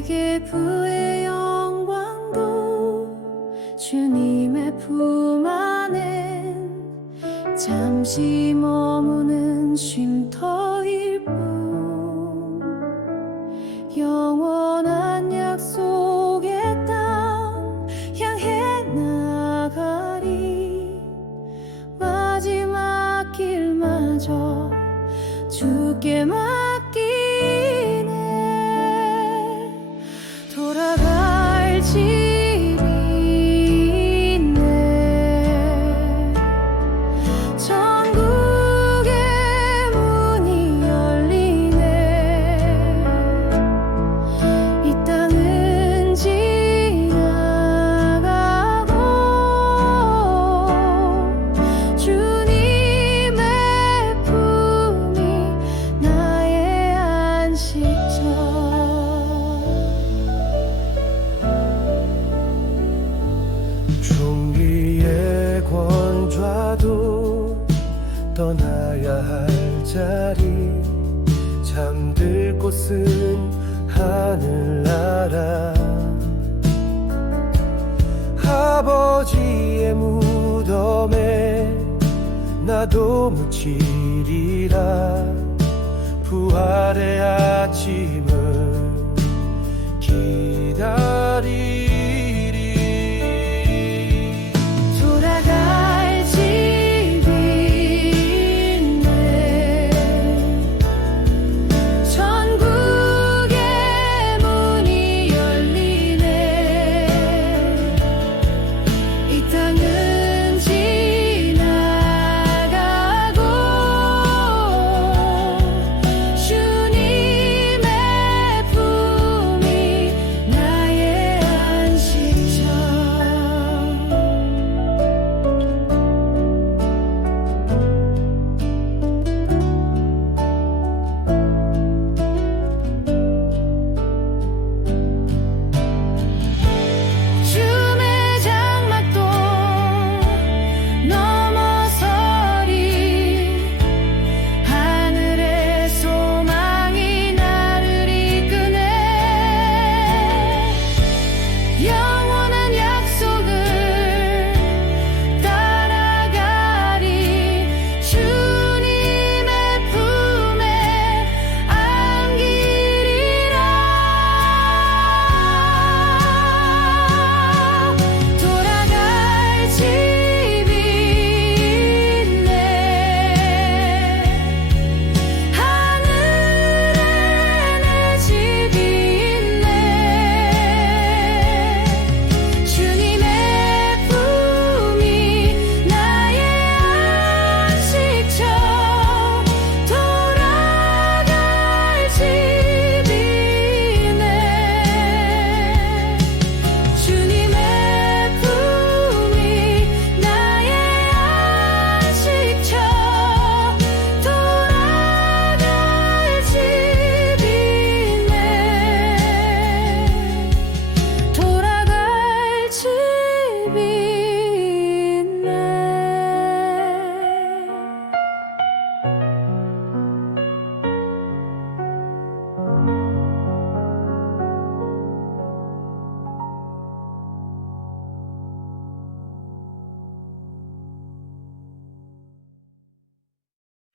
세계부의 영광도 주님의 품 안에 잠시 머무는 쉼터일 뿐 起 떠나야 할 자리. 잠들 곳은 하늘나라. 아버지의 무덤에 나도 묻히리라. 부활의 아침을